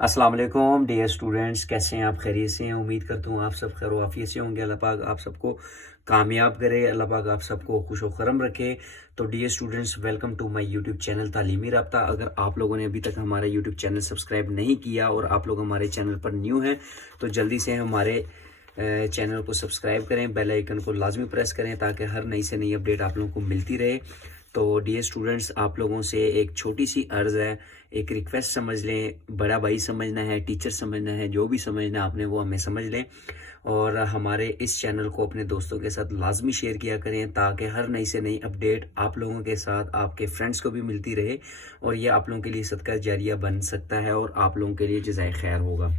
अस्सलाम वालेकुम dear students, कैसे हैं आप? खैरियत से हैं? उम्मीद करता हूँ आप सब खैर आफियत से होंगे। अल्लाह पाक आप सबको कामयाब करे, अल्लाह पाक आप सबको खुश व खरम रखे। तो dear students, welcome to my YouTube channel Taleemi Rabta. अगर आप लोगों ने अभी तक हमारा यूट्यूब चैनल सब्सक्राइब नहीं किया और आप लोग हमारे चैनल पर न्यू हैं तो जल्दी से हमारे चैनल को सब्सक्राइब करें, बेल आइकन को लाजमी प्रेस करें ताकि हर नई से नई अपडेट आप लोगों को मिलती रहे। तो डियर स्टूडेंट्स, आप लोगों से एक छोटी सी अर्ज़ है, एक रिक्वेस्ट समझ लें। बड़ा भाई समझना है, टीचर समझना है, जो भी समझना है आपने वो हमें समझ लें। और हमारे इस चैनल को अपने दोस्तों के साथ लाजमी शेयर किया करें ताकि हर नई से नई अपडेट आप लोगों के साथ आपके फ्रेंड्स को भी मिलती रहे और ये आप लोगों के लिए सदका जारिया बन सकता है और आप लोगों के लिए जज़ाए खैर होगा।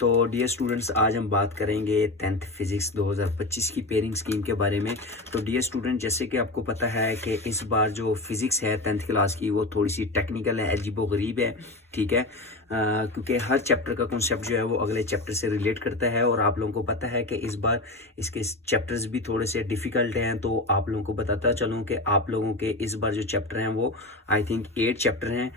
तो डियर स्टूडेंट्स, आज हम बात करेंगे 10th फिज़िक्स 2025 की पेयरिंग स्कीम के बारे में। तो डियर स्टूडेंट, जैसे कि आपको पता है कि इस बार जो फिज़िक्स है 10th क्लास की वो थोड़ी सी टेक्निकल है, अजीबो-गरीब है, ठीक है। क्योंकि हर चैप्टर का कॉन्सेप्ट जो है वो अगले चैप्टर से रिलेट करता है और आप लोगों को पता है कि इस बार इसके चैप्टर्स भी थोड़े से डिफ़िकल्ट हैं। तो आप लोगों को बताता चलूँ कि आप लोगों के इस बार जो चैप्टर हैं वो आई थिंक 8 चैप्टर हैं।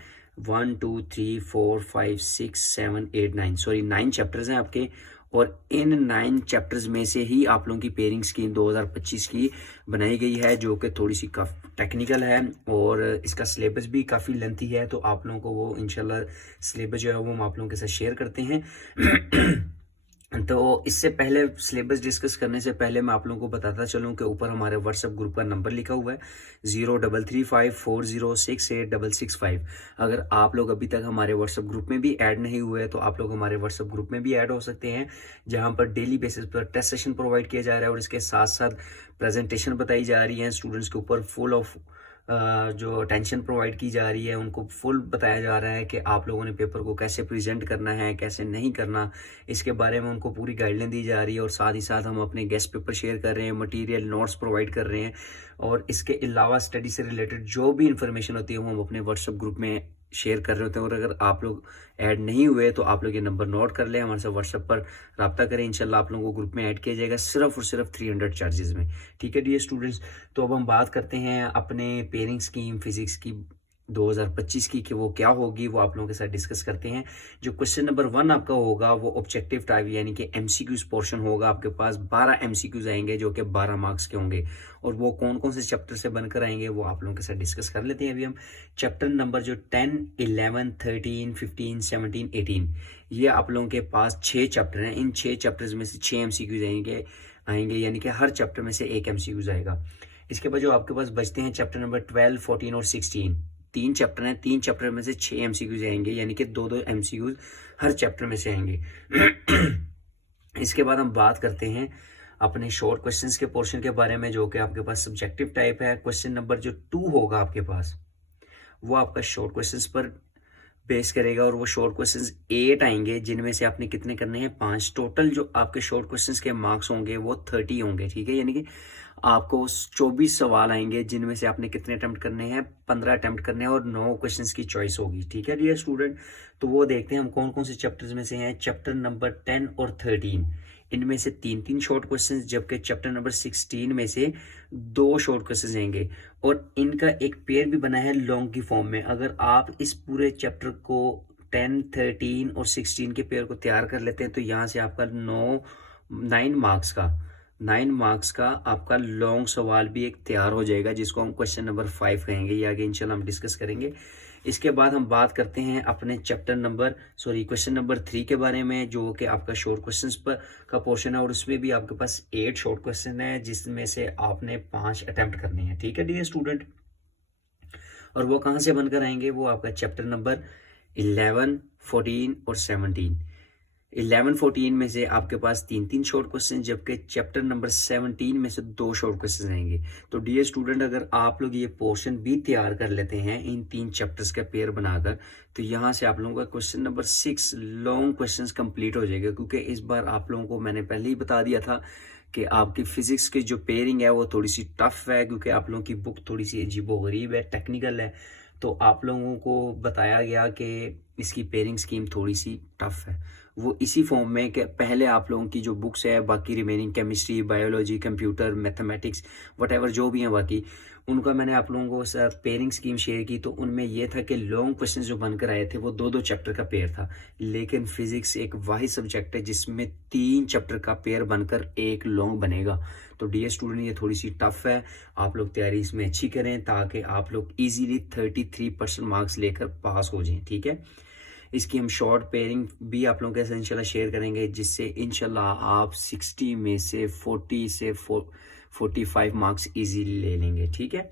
1 2 3 4 5 6 7 8 9, सॉरी 9 चैप्टर्स हैं आपके। और इन 9 चैप्टर्स में से ही आप लोगों की पेयरिंग स्कीम 2025 की बनाई गई है, जो कि थोड़ी सी काफ़ी टेक्निकल है और इसका सिलेबस भी काफ़ी लेंथी है। तो आप लोगों को वो इंशाल्लाह सिलेबस जो है वो हम आप लोगों के साथ शेयर करते हैं। तो इससे पहले सिलेबस डिस्कस करने से पहले मैं आप लोगों को बताता चलूं कि ऊपर हमारे व्हाट्सएप ग्रुप का नंबर लिखा हुआ है 0335406865। अगर आप लोग अभी तक हमारे व्हाट्सएप ग्रुप में भी ऐड नहीं हुए हैं तो आप लोग हमारे व्हाट्सएप ग्रुप में भी ऐड हो सकते हैं, जहां पर डेली बेसिस पर टेस्ट सेशन प्रोवाइड किया जा रहा है और इसके साथ साथ प्रेजेंटेशन बताई जा रही है स्टूडेंट्स के ऊपर। फुल ऑफ जो अटेंशन प्रोवाइड की जा रही है, उनको फुल बताया जा रहा है कि आप लोगों ने पेपर को कैसे प्रेजेंट करना है, कैसे नहीं करना, इसके बारे में उनको पूरी गाइडलाइन दी जा रही है। और साथ ही साथ हम अपने गेस्ट पेपर शेयर कर रहे हैं, मटेरियल नोट्स प्रोवाइड कर रहे हैं और इसके अलावा स्टडी से रिलेटेड जो भी इंफॉर्मेशन होती है वो हम अपने व्हाट्सएप ग्रुप में शेयर कर रहे होते हैं। और अगर आप लोग ऐड नहीं हुए तो आप लोग ये नंबर नोट कर लें, हमारे साथ व्हाट्सएप पर रब्ता करें, इंशाल्लाह आप लोगों को ग्रुप में ऐड किया जाएगा सिर्फ और सिर्फ 300 चार्जेस में, ठीक है डियर स्टूडेंट्स। तो अब हम बात करते हैं अपने पेयरिंग स्कीम फिजिक्स की 2025 की, कि वो क्या होगी वो आप लोगों के साथ डिस्कस करते हैं। जो क्वेश्चन नंबर 1 आपका होगा वो ऑब्जेक्टिव टाइप यानी कि एमसीक्यूज पोर्शन होगा। आपके पास 12 एमसीक्यूज आएंगे जो कि 12 मार्क्स के होंगे और वो कौन कौन से चैप्टर से बनकर आएंगे वो आप लोगों के साथ डिस्कस कर लेते हैं। अभी हम चैप्टर नंबर जो 10 11 13 15 17 18, ये आप लोगों के पास 6 चैप्टर हैं। इन 6 चैप्टर्स में से 6 एमसीक्यूज आएंगे यानी कि हर चैप्टर में से एक एमसीक्यूज आएगा। इसके बाद जो आपके पास बचते हैं चैप्टर नंबर 12 14 और 16, 3 चैप्टर हैं। 3 चैप्टर में से 6 एमसीक्यूज आएंगे यानी कि 2-2 एमसीक्यूज हर चैप्टर में से आएंगे। इसके बाद हम बात करते हैं अपने शॉर्ट क्वेश्चंस के पोर्शन के बारे में, जो कि आपके पास सब्जेक्टिव टाइप है। क्वेश्चन नंबर जो 2 होगा आपके पास वो आपका शॉर्ट क्वेश्चंस पर बेस करेगा और वो शॉर्ट क्वेश्चंस 8 आएंगे, जिनमें से आपने कितने करने हैं 5। टोटल जो आपके शॉर्ट क्वेश्चंस के मार्क्स होंगे वो 30 होंगे, ठीक है। यानी कि आपको 24 सवाल आएंगे, जिनमें से आपने कितने अटेम्प्ट करने हैं 15 अटेम्प्ट करने हैं और 9 क्वेश्चंस की चॉइस होगी, ठीक है डियर स्टूडेंट। तो वो देखते हैं हम कौन कौन से चैप्टर्स में से हैं। चैप्टर नंबर 10 और 13, इनमें से 3-3 शॉर्ट क्वेश्चंस, जबकि चैप्टर नंबर 16 में से 2 शॉर्ट क्वेश्चंस आएंगे और इनका एक पेयर भी बना है लॉन्ग की फॉर्म में। अगर आप इस पूरे चैप्टर को 10 13 और 16 के पेयर को तैयार कर लेते हैं तो यहाँ से आपका 9 मार्क्स का आपका लॉन्ग सवाल भी एक तैयार हो जाएगा, जिसको हम क्वेश्चन नंबर 5 कहेंगे। ये आगे इंशाल्लाह हम डिस्कस करेंगे। इसके बाद हम बात करते हैं अपने क्वेश्चन नंबर 3 के बारे में, जो कि आपका शॉर्ट क्वेश्चंस पर का पोर्शन है और उसमें भी आपके पास 8 शॉर्ट क्वेश्चन है, जिसमें से आपने 5 अटेम्प्ट करने हैं, ठीक है डियर स्टूडेंट। और वो कहाँ से बनकर आएंगे, वो आपका चैप्टर नंबर 11 14 और 17। 11 14 में से आपके पास 3-3 शॉर्ट क्वेश्चन, जबकि चैप्टर नंबर 17 में से 2 शॉर्ट क्वेश्चन आएंगे। तो डियर स्टूडेंट, अगर आप लोग ये पोर्शन भी तैयार कर लेते हैं इन 3 चैप्टर्स का पेयर बनाकर, तो यहाँ से आप लोगों का question number 6 long questions complete हो जाएगा। क्योंकि इस बार आप लोगों को मैंने पहले ही बता दिया था कि आपकी फिजिक्स की जो पेयरिंग है वो थोड़ी सी टफ है, क्योंकि आप लोगों की बुक थोड़ी सी अजीबो गरीब है, टेक्निकल है। तो आप लोगों को बताया गया कि इसकी पेयरिंग स्कीम थोड़ी सी टफ है। वो इसी फॉर्म में कि पहले आप लोगों की जो बुक्स है, बाकी remaining chemistry, biology, computer, mathematics, whatever जो भी हैं बाकी, उनका मैंने आप लोगों को साथ पेयरिंग स्कीम शेयर की। तो उनमें ये था कि लॉन्ग क्वेश्चन जो बनकर आए थे वो 2-2 चैप्टर का पेयर था। लेकिन फिजिक्स एक वाहिद सब्जेक्ट है जिसमें 3 चैप्टर का पेयर बनकर एक लॉन्ग बनेगा। तो डियर स्टूडेंट, ये थोड़ी सी टफ है। आप लोग तैयारी इसमें अच्छी करें ताकि आप लोग इजीली 33% मार्क्स लेकर पास हो जाएं, ठीक है। इसकी हम शॉर्ट पेयरिंग भी आप लोगों के साथ इंशाल्लाह शेयर करेंगे, जिससे इंशाल्लाह आप 60 में से 40 से 45 मार्क्स इजीली ले लेंगे, ठीक है।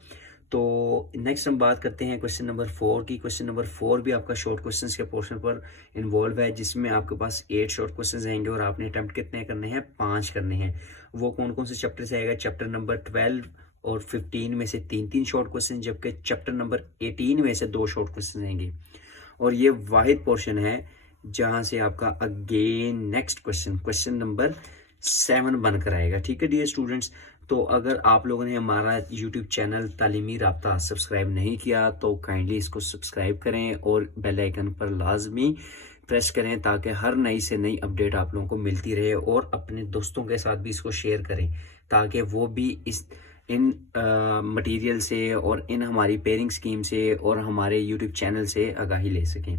तो नेक्स्ट हम बात करते हैं क्वेश्चन नंबर 4 की। क्वेश्चन नंबर 4 भी आपका शॉर्ट क्वेश्चंस के पोर्शन पर इन्वॉल्व है, जिसमें आपके पास 8 शॉर्ट क्वेश्चंस आएंगे और आपने अटेम्प्ट कितने करने हैं? 5 करने हैं। वो कौन कौन से चैप्टर से आएगा? चैप्टर नंबर 12 और 15 में से 3-3 शॉर्ट क्वेश्चन, जबकि चैप्टर नंबर 18 में से 2 शॉर्ट क्वेश्चन आएंगे। और ये वाहिद पोर्शन है जहां से आपका अगेन नेक्स्ट क्वेश्चन नंबर 7 बनकर आएगा, ठीक है डियर स्टूडेंट्स। तो अगर आप लोगों ने हमारा यूट्यूब चैनल तालीमी राब्ता सब्सक्राइब नहीं किया तो काइंडली इसको सब्सक्राइब करें और बेल आइकन पर लाजमी प्रेस करें ताकि हर नई से नई अपडेट आप लोगों को मिलती रहे, और अपने दोस्तों के साथ भी इसको शेयर करें ताकि वो भी इन मटेरियल से और इन हमारी पेयरिंग स्कीम से और हमारे यूट्यूब चैनल से आगाही ले सकें।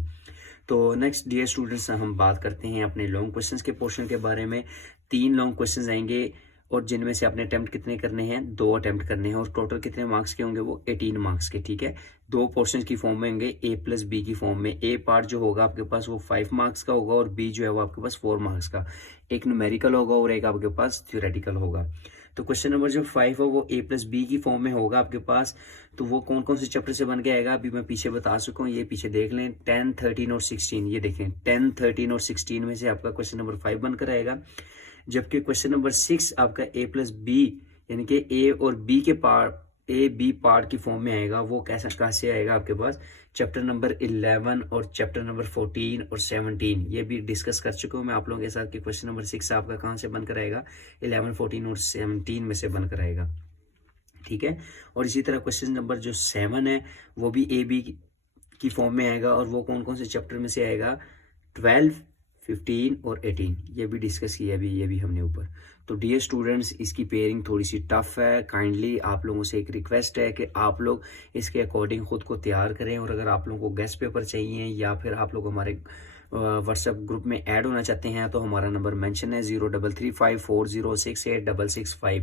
तो नेक्स्ट डियर स्टूडेंट्स, हम बात करते हैं अपने लॉन्ग क्वेश्चंस के पोर्शन के बारे में। 3 लॉन्ग क्वेश्चंस आएंगे और जिनमें से आपने अटेम्प्ट कितने करने हैं? 2 अटेम्प्ट करने हैं, और टोटल कितने मार्क्स के होंगे? वो 18 मार्क्स के, ठीक है। 2 पोर्शन की फॉर्म में होंगे, A+B की फॉर्म में। ए पार्ट जो होगा आपके पास वो 5 मार्क्स का होगा और बी जो है वो आपके पास 4 मार्क्स का। एक न्यूमेरिकल होगा और एक आपके पास थ्योरेटिकल होगा। तो क्वेश्चन नंबर जो 5 है वो A+B की फॉर्म में होगा आपके पास। तो वो कौन कौन से चैप्टर से बन के आएगा अभी मैं पीछे बता चुका हूँ, ये पीछे देख लें। 10, 13 और 16, ये देखें 10, 13 और 16 में से आपका क्वेश्चन नंबर 5 बनकर आएगा। जबकि क्वेश्चन नंबर 6 आपका A+B यानी कि ए और बी के पार्ट, A-B पार्ट की फॉर्म में आएगा। वो कैसा कहाँ से आएगा आपके पास? चैप्टर नंबर 11 और चैप्टर नंबर 14 और 17, ये भी डिस्कस कर चुका हूँ मैं आप लोगों के साथ कि क्वेश्चन नंबर 6 आपका कहाँ से बनकर आएगा? 11, 14 और 17 में से बनकर आएगा, ठीक है। और इसी तरह क्वेश्चन नंबर जो 7 है वो भी A-B की फॉर्म में आएगा, और वो कौन कौन से चैप्टर में से आएगा? 12, 15 और 18, ये भी डिस्कस किया अभी, ये भी हमने ऊपर। तो डियर स्टूडेंट्स, इसकी पेयरिंग थोड़ी सी टफ है। काइंडली आप लोगों से एक रिक्वेस्ट है कि आप लोग इसके अकॉर्डिंग खुद को तैयार करें, और अगर आप लोगों को गेस्ट पेपर चाहिए या फिर आप लोग हमारे व्हाट्सएप ग्रुप में ऐड होना चाहते हैं तो हमारा नंबर मेंशन है 0335406865।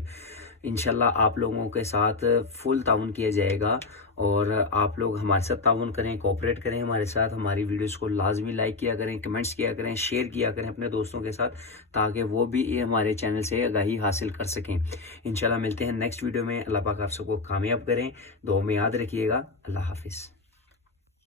इंशाल्लाह आप लोगों के साथ फुल ताउन किया जाएगा, और आप लोग हमारे साथ ताउन करें, कोऑपरेट करें हमारे साथ। हमारी वीडियोस को लाजमी लाइक किया करें, कमेंट्स किया करें, शेयर किया करें अपने दोस्तों के साथ, ताकि वो भी ये हमारे चैनल से आगाही हासिल कर सकें। इंशाल्लाह मिलते हैं नेक्स्ट वीडियो में। अल्लाह पाक आप सबको कामयाब करें, दुआ में याद रखिएगा। अल्लाह हाफिज़।